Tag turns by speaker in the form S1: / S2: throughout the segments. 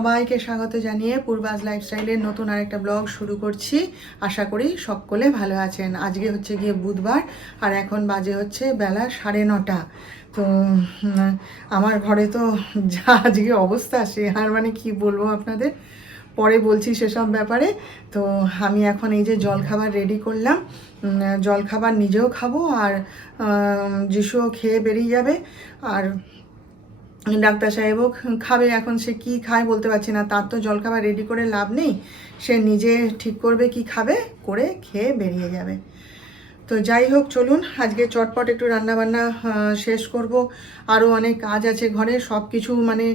S1: সবাইকে স্বাগত জানিয়ে পূর্বাজ লাইফস্টাইলের নতুন আরেকটা ব্লগ শুরু করছি। আশা করি সকলে ভালো আছেন। আজকে হচ্ছে গিয়ে বুধবার, আর এখন বাজে হচ্ছে বেলা সাড়ে নটা। তো আমার ঘরে তো যা আজকে অবস্থা, সে আর মানে কি বলব আপনাদের? পরে বলছি সেসব ব্যাপারে। তো, আমি এখন এই যে জলখাবার রেডি করলাম। জলখাবার নিজেও খাব আর যিশুও খেয়ে বেরিয়ে যাবে। আর ডাক্তার সাহেবও খাবে এখন, সে কি খায় বলতে পারছি না। তার তো জলখাবার রেডি করে লাভ নেই। সে নিজে ঠিক করবে কি খাবে, করে খেয়ে বেরিয়ে যাবে। তো যাই হোক, চলুন, আজকে চটপট একটু রান্নাবান্না শেষ করব। আরও অনেক কাজ আছে ঘরে সব কিছু মানে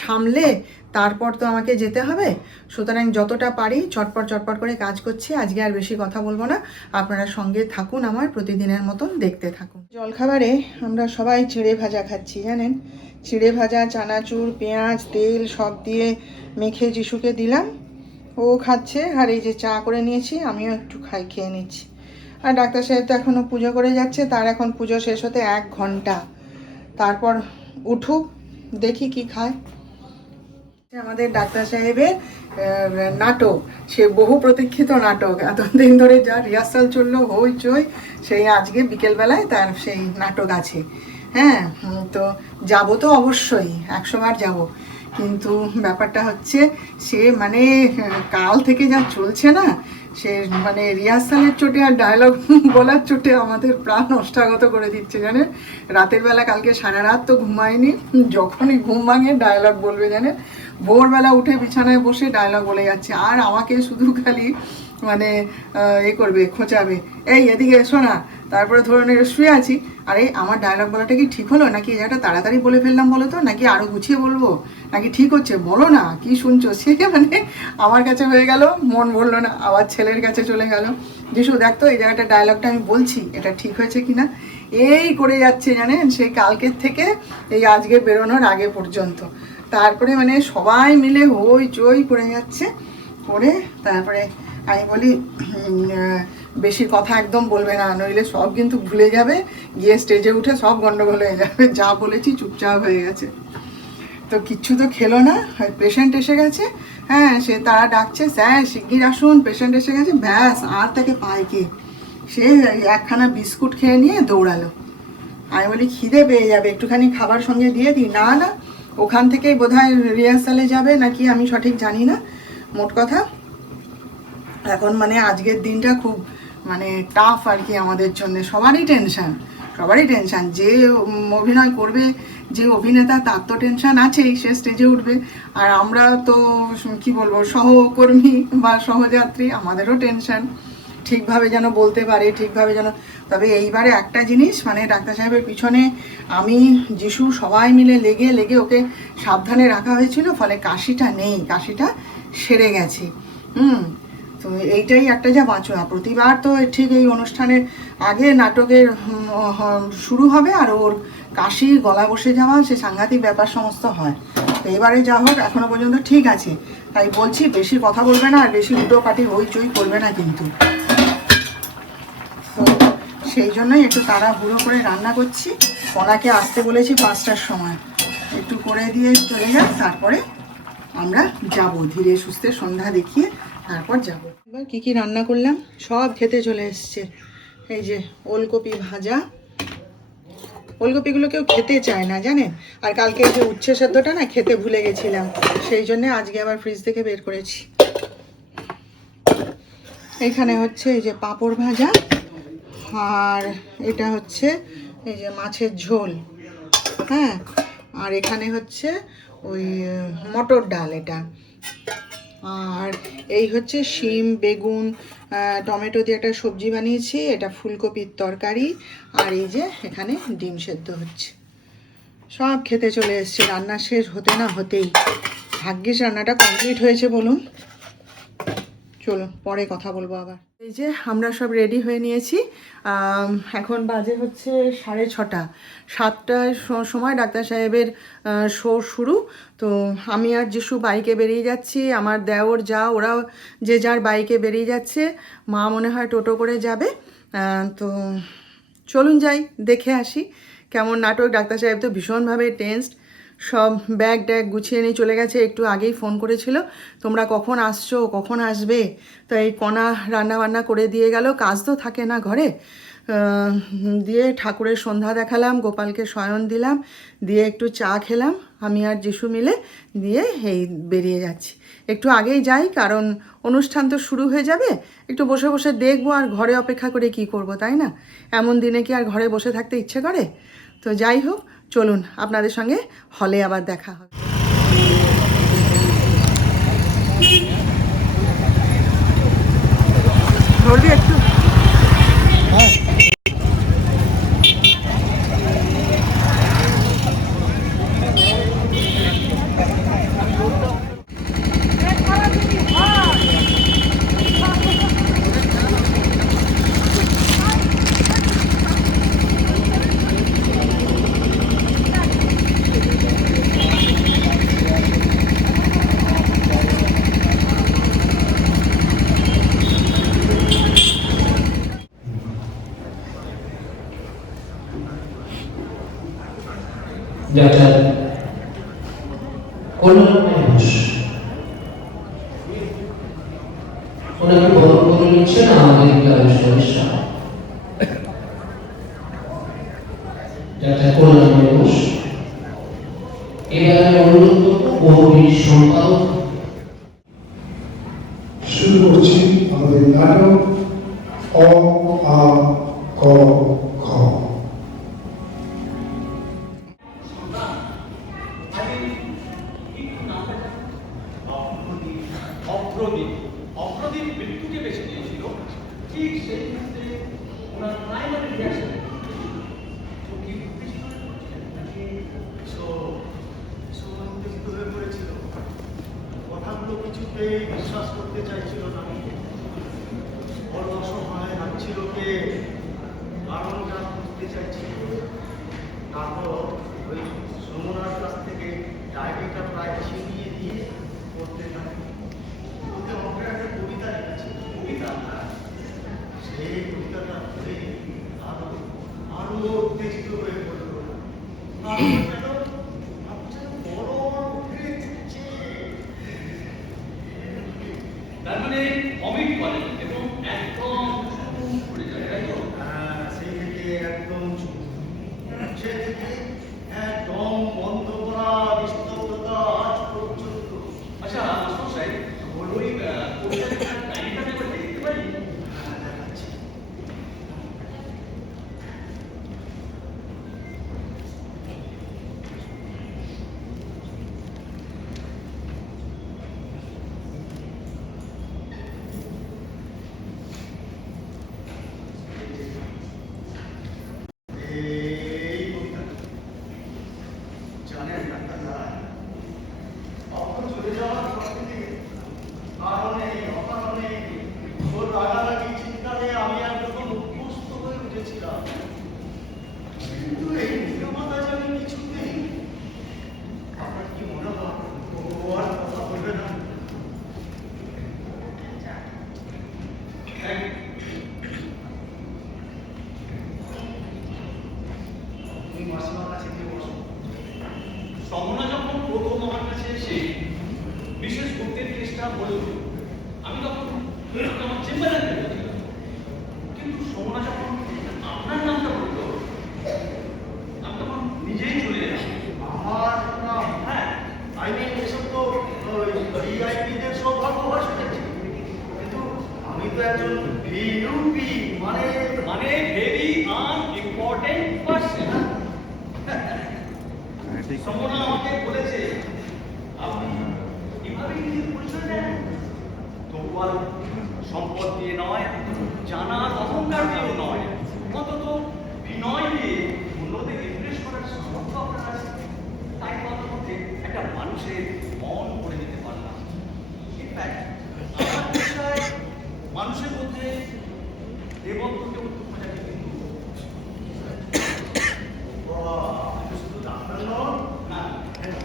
S1: সামলে তারপর তো আমাকে যেতে হবে। সুতরাং যতটা পারি চটপট চটপট করে কাজ করছি। আজকে আর বেশি কথা বলব না। আপনারা সঙ্গে থাকুন আমার, প্রতিদিনের মতন দেখতে থাকুন। জলখাবারে আমরা সবাই চিড়ে ভাজা খাচ্ছি, জানেন? চিড়ে ভাজা, চানাচুর, পেঁয়াজ, তেল সব দিয়ে মেখে যিশুকে দিলাম। ও খাচ্ছে আর এই যে চা করে নিয়েছি, আমিও একটু খাই, খেয়ে নিচ্ছি। আর ডাক্তার সাহেব তো এখনও পুজো করে যাচ্ছে, তার এখন পুজো শেষ হতে এক ঘণ্টা। তারপর উঠুক, দেখি কি খায়। আমাদের ডাক্তার সাহেবের নাটক, সে বহু প্রতীক্ষিত নাটক। এতদিন ধরে যা রিহার্সাল চলল হই হইচই, সেই আজকে বিকেলবেলায় তার সেই নাটক আছে। হ্যাঁ তো যাব তো অবশ্যই, একশো বার যাব। কিন্তু ব্যাপারটা হচ্ছে, সে মানে কাল থেকে যা চলছে না, সে মানে রিহার্সালের চোটে আর ডায়লগ বলার চোটে আমাদের প্রাণ অষ্টাগত করে দিচ্ছে, জানেন? রাতের বেলা কালকে সারা রাত তো ঘুমায়নি, যখনই ঘুম ভাঙে ডায়লগ বলবে, জানেন? ভোরবেলা উঠে বিছানায় বসে ডায়লগ বলে যাচ্ছে। আর আমাকে শুধু খালি মানে এ করবে, খোঁচাবে। এই, এদিকে এসো না। তারপরে ধরুন শুয়ে আছি। আরে, আমার ডায়লগ বলাটা কি ঠিক হলো? নাকি এটা তাড়াতাড়ি বলে ফেললাম বলো তো? নাকি আরও গুছিয়ে বলব? নাকি ঠিক হচ্ছে? বলো না, কি শুনছো? সে মানে আমার কাছে হয়ে গেল, মন বলল না। আবার ছেলের কাছে চলে গেল। যিশু, দেখ তো, এই জায়গাটা ডায়লগটা আমি বলছি, এটা ঠিক হয়েছে কিনা? এই করে যাচ্ছে জানেন, সেই কালকের থেকে এই আজকে বেরোনোর আগে পর্যন্ত। তারপরে মানে সবাই মিলে হই চই করে যাচ্ছে। করে তারপরে আমি বলি বেশি কথা একদম বলবে না, নইলে সব কিন্তু ভুলে যাবে। গিয়ে স্টেজে উঠে সব গন্ডগোল হয়ে যাবে। যা বলেছি চুপচাপ হয়ে গেছে। তো কিচ্ছু তো খেলো না। পেশেন্ট এসে গেছে। হ্যাঁ সে তারা ডাকছে, স্যার, শিগগির আসুন। পেশেন্ট এসে গেছে। ব্যাস, আর তাকে পায় কে? সে একখানা বিস্কুট খেয়ে নিয়ে দৌড়ালো। আমি বলি, খিদে পেয়ে যাবে, একটুখানি খাবার সঙ্গে দিয়ে দিই। না না ওখান থেকেই বোধহয় রিহার্সালে যাবে নাকি আমি সঠিক জানি না, মোট কথা। এখন মানে আজকের দিনটা খুব মানে টাফ আর কি আমাদের জন্য, সবারই টেনশন সবারই টেনশন যে অভিনয় করবে, যে অভিনেতা, তার তো টেনশন আছেই, সে স্টেজে উঠবে। আর আমরা তো, কি বলব, সহকর্মী বা সহযাত্রী, আমাদেরও টেনশন ঠিকভাবে যেন বলতে পারে, ঠিকভাবে যেন, তবে এইবারে একটা জিনিস মানে ডাক্তার সাহেবের পিছনে আমি, যিশু সবাই মিলে লেগে লেগে ওকে সাবধানে রাখা হয়েছিল, ফলে কাশিটা নেই, কাশিটা সেরে গেছে। হুম, তো এইটাই একটা যা বাঁচোয়া। প্রতিবার তো ঠিক এই অনুষ্ঠানের আগে নাটকের শুরু হবে, আর ওর কাশি, গলা বসে যাওয়া, সে সাংঘাতিক ব্যাপার সমস্ত হয়। তো এবারে যা হোক, এখনও পর্যন্ত ঠিক আছে। তাই বলছি, বেশি কথা বলবে না, আর বেশি উটো পাটি হইচই করবে না কিন্তু। সেই জন্যই একটু তাড়াহুড়ো করে রান্না করছি। ওনাকে আসতে বলেছি পাঁচটার সময়। একটু করে দিয়ে চলে যাক, তারপরে আমরা যাব। ধীরে সুস্থে সন্ধ্যা দেখিয়ে তারপর যাব। এবার কী কী রান্না করলাম? সব খেতে চলে এসছে। এই যে ওলকপি ভাজা। ওলকপিগুলো কেউ খেতে চায় না, জানেন? আর কালকে যে উচ্ছে সেদ্ধটা না, খেতে ভুলে গেছিলাম। সেই জন্য আজকে আবার ফ্রিজ থেকে বের করেছি। এখানে হচ্ছে এই যে পাঁপড় ভাজা। আর এটা হচ্ছে এই যে মাছের ঝোল হ্যাঁ? আর এখানে হচ্ছে ওই মটর ডাল এটা। আর এই হচ্ছে শিম, বেগুন টমেটো দিয়ে একটা সবজি বানিয়েছি, এটা ফুলকপির তরকারি, আর এই যে এখানে ডিম সেদ্ধ হচ্ছে। সব খেতে চলে এসছে, রান্না শেষ হতে না হতেই। ভাগ্যিস রান্নাটা কমপ্লিট হয়েছে বলুন। চলুন পরে কথা বলব আবার। এই যে, আমরা সব রেডি হয়ে নিয়েছি। এখন বাজে হচ্ছে সাড়ে ছটা। সাতটার সময় ডাক্তার সাহেবের শো শুরু। তো আমি আর যিশু বাইকে বেরিয়ে যাচ্ছি। আমার দেওর যা, ওরাও যে যার বাইকে বেরিয়ে যাচ্ছে। মা মনে হয় টোটো করে যাবে। তো চলুন যাই, দেখে আসি। কেমন নাটক? ডাক্তার সাহেব তো ভীষণভাবে টেন্সড সব ব্যাগ ট্যাগ গুছিয়ে নিয়ে চলে গেছে, একটু আগেই ফোন করেছিল, তোমরা কখন আসছো? কখন আসবে? তো এই কণা রান্না বান্না করে দিয়ে গেল, কাজ তো থাকে না ঘরে। দিয়ে ঠাকুরের সন্ধ্যা দেখালাম, গোপালকে শয়ন দিলাম, দিয়ে একটু চা খেলাম, আমি আর যিশু মিলে দিয়ে এই বেরিয়ে যাচ্ছি। একটু আগেই যাই, কারণ অনুষ্ঠান তো শুরু হয়ে যাবে, একটু বসে বসে দেখব আর ঘরে অপেক্ষা করে কি করব, তাই না? এমন দিনে কি আর ঘরে বসে থাকতে ইচ্ছে করে? তো যাই হোক চলুন আপনাদের সঙ্গে হলে আবার দেখা হবে। ধরবি একটু?
S2: ওনাকে বড় করে নিচ্ছেন আমাদের ক্লাবের সদস্য ডাক্তার কল্যাণময়
S3: করতে চাইছিল না বড় অসহায় ভাবছিল কে কারণটা বুঝতে চাইছিল। তারপর ওই সুমনার কাছ থেকে ডায়েরিটা প্রায় ছিনিয়ে দিয়ে পড়তে থাকে। আমাকে একটা কবিতা লিখেছিল কবিতা? সেই কবিতাটা পড়ে আরও আরও উত্তেজিত হয়ে পড়ল।
S4: Gracias. সম্পদ দিয়ে নয় জানার অহংকার দিয়েও নয়। অন্তত বিনয় দিয়ে অন্যদের ইমপ্রেস করার সামর্থ্য আপনার আছে? তাই কথা মধ্যে একটা মানুষের মন করে দিতে পারলাম। ইনফ্যাক্ট আমার মানুষের মধ্যে দেবত্বকে উত্তম কিন্তু
S3: শুধু ডাক্তার নন
S4: না।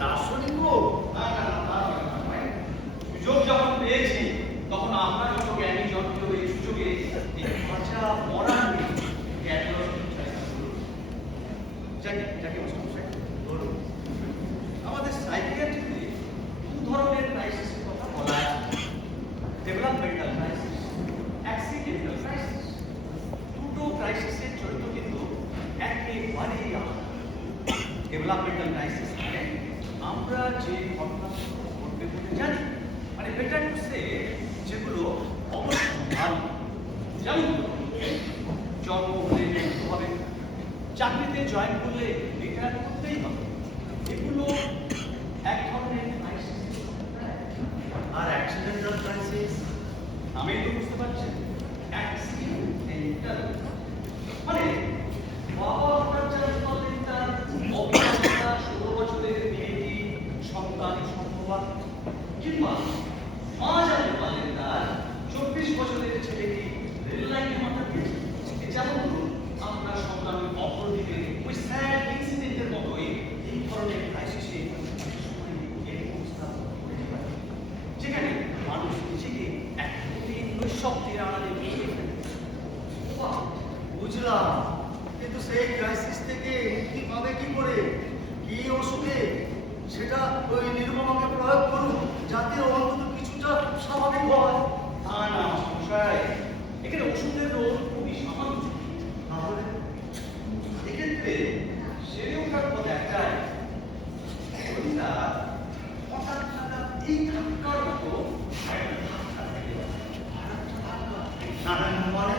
S3: দার্শনিকও
S4: না না না তা নয়, তা নয়। সুযোগ যখন পেয়েছি তখন আপনার মতো জ্ঞানী যন্ত্র এই সুযোগে এই বাঁচা মরা নিয়ে জ্ঞানী অর্জন চাই। যাকে যাকে মশাই বলুন আমাদের সাইকিয়াট্রিতে দু ধরনের ক্রাইসিসের কথা বলা আছে মানে আমরা যে ঘটনা ঘটবে জানি মানে বেটার টু সে যেগুলো যেমন জন্ম হলে চাকরিতে জয়েন করলে রিটায়ার করতেই হবে এগুলো এক ধরনের ক্রাইসিস
S3: আর অ্যাক্সিডেন্টাল ক্রাইসিস
S4: আমি তো বুঝতে পারছেন অ্যাক্সিডেন্টাল মানে বাবা হঠাৎ চাষ করলেন তার অভিজ্ঞতা ষোলো বছরের মেয়েটি সন্তান সম্ভবা কিংবা মা জানতে পারলেন তার চব্বিশ বছরের ছেলেটি রেল লাইনে মাথা দিয়েছে যেমন ধরুন আপনার সন্তানের অপরদিকে ওই স্যাড ইনসিডেন্টের মতোই এই ধরনের ক্রাইসিসে এই অবস্থা হতে পারে যেখানে মানুষ নিজেকে একদমই নৈশব্দের আড়ালে নিয়ে ফেলে
S3: বাহ, বুঝলাম কিন্তু সেই ক্রাইসিস থেকে মুক্তি পাবে কি করে কি ওষুধে সেটা ওই নির্মমাকে প্রয়োগ করুন যাতে অন্তত কিছুটা স্বাভাবিক হয়।
S4: তা না সংশয় এখানে ওষুধের রোল খুবই সামান্য
S3: তাহলে?
S4: এক্ষেত্রে ওঠার পথ একটাই হঠাৎ হঠাৎ এই ধাক্কার মতো।
S3: নানান মানে